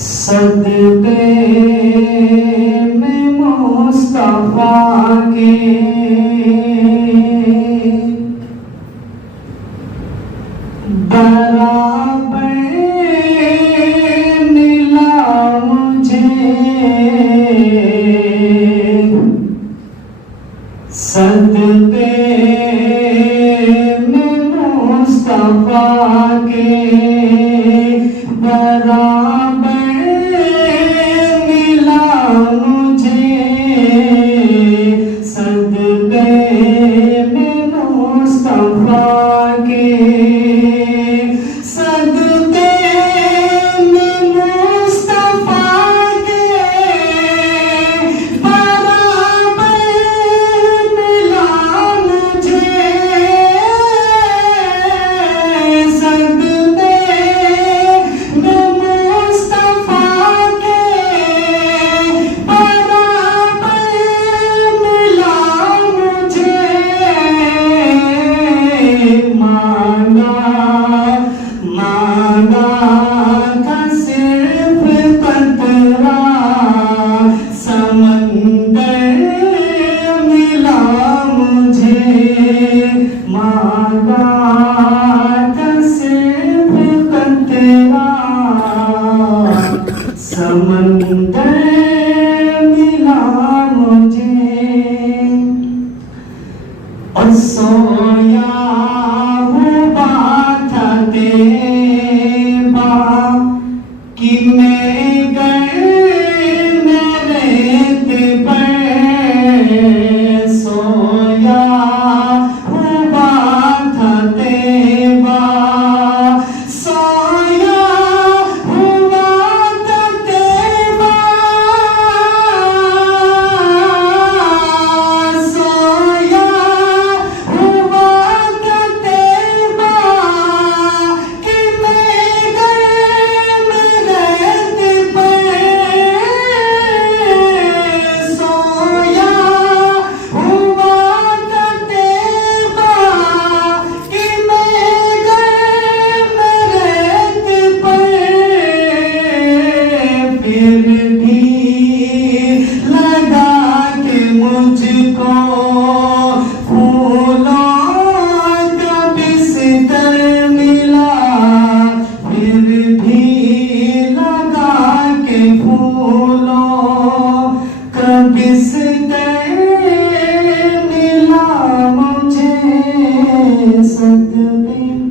सदके में मुस्तफा के बराबर मिला मुझे, सदके में मुस्तफा के बराबर मिला मुझे, सदके में मुस्तफा के, सदके में मुस्तफा के बराबर मिला मुझे, सदके में मुस्तफा के बराबर मिला मुझे। मांगा मांगा था सिर्फ कतरा समंदर मिला मुझे, मांगा था सिर्फ कतरा समंदर मिला मुझे। और सोया हुआ था देवा कि मैं गर में रेत पर